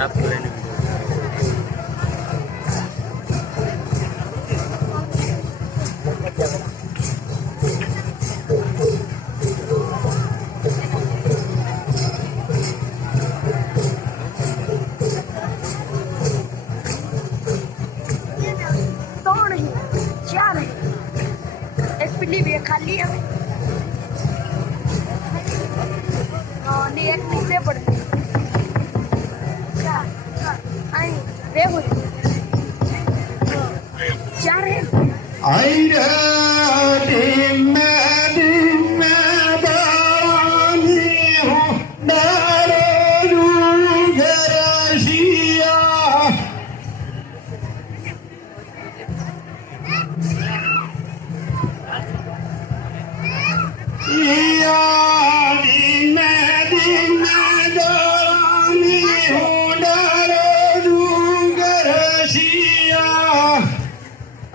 साफ करें खाली है नहीं एक नीचे पड़े चार है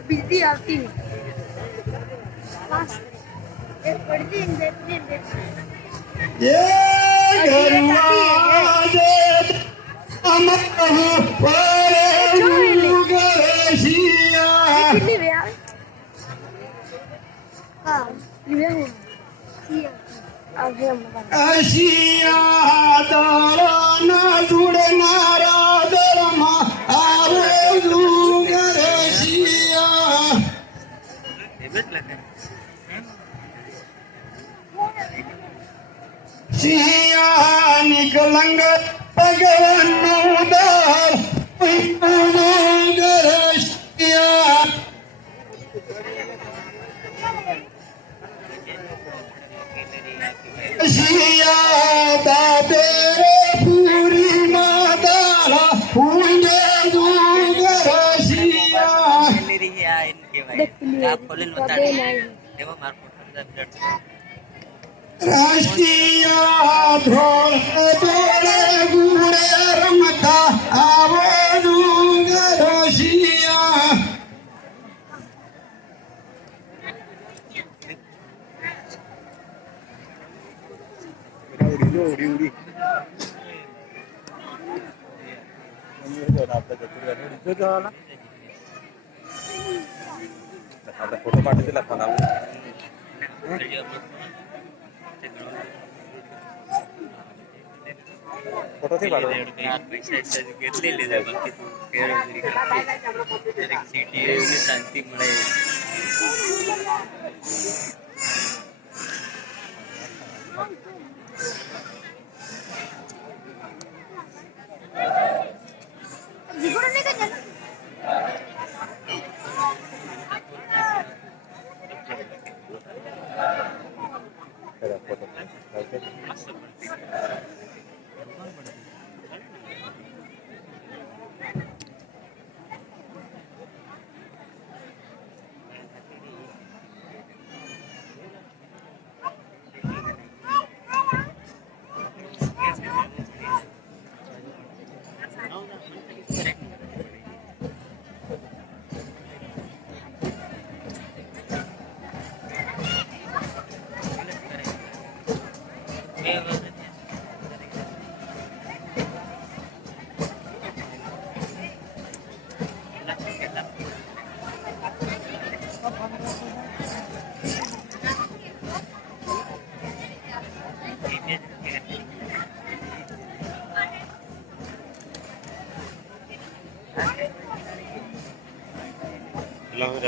बिजली आती है निकलंग भगवान पूरी माता राष्ट्रीय धोड़े गुड़े रमता आवो डूंगर रशिया फोटो पाठवला फोन फोटो થી પાડો યાર પૈસા કેટલી લીધા બાકી તું ફેર એક સિટી એની શાંતિ મળે જીગોડો ને કઈ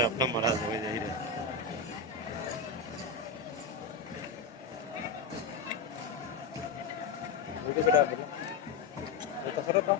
अपना महाराज हो जाए बेटा तो करो तो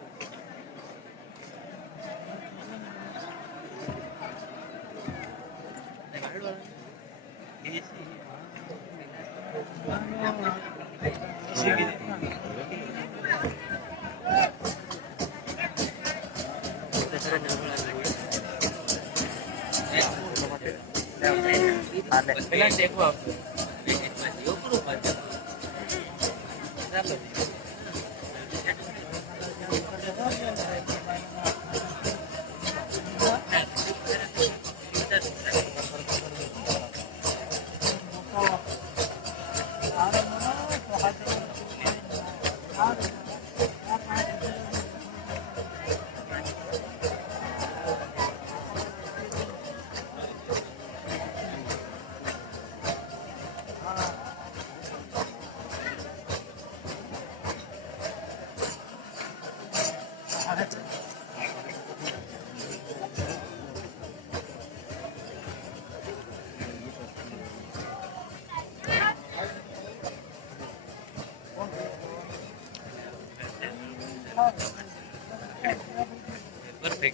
Bilang dia gua. Yo perlu baca. Kenapa?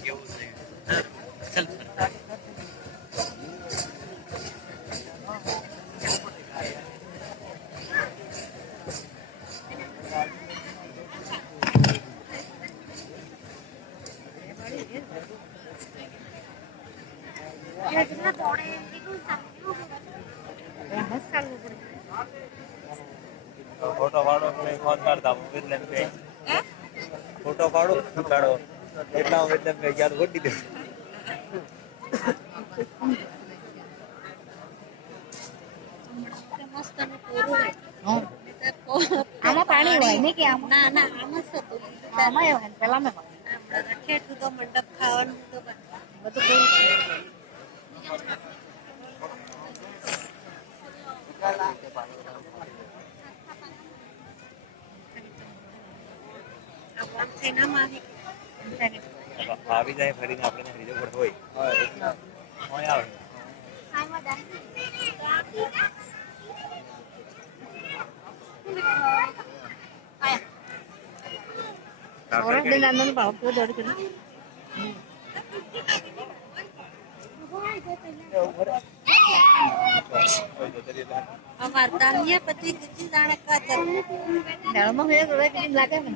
કેવું થયું ચાલ કેટલા દોડે કેટલું ચાલવું પડે ફોટો પાડો ફોન કરતા એટલે ફોટો પાડો કાઢો એટલા એટલે યાદ ગોટી દે આમાં પાણી હોય ને કે આમાં ના ના આમ જ હતું આમાં હોય ને પેલા મેં ઠેઠું તો મંડપ ખાવાનું તો બધું પૂરું થઈને માં આવી જાય ફરીને આપણે રીજો પર હોય હોય આવે orang dengan non bau tu dari sana. વાર્તાની પછી કેટલી જાણે કાચર Dalam mah ya kalau kita belakang kan.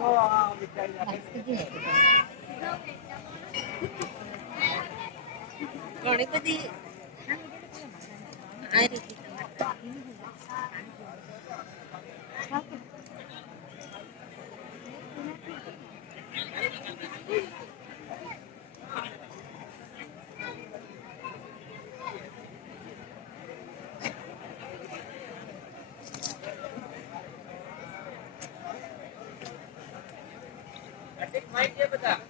ઘણી બધી આ રીતે માહિતી બધા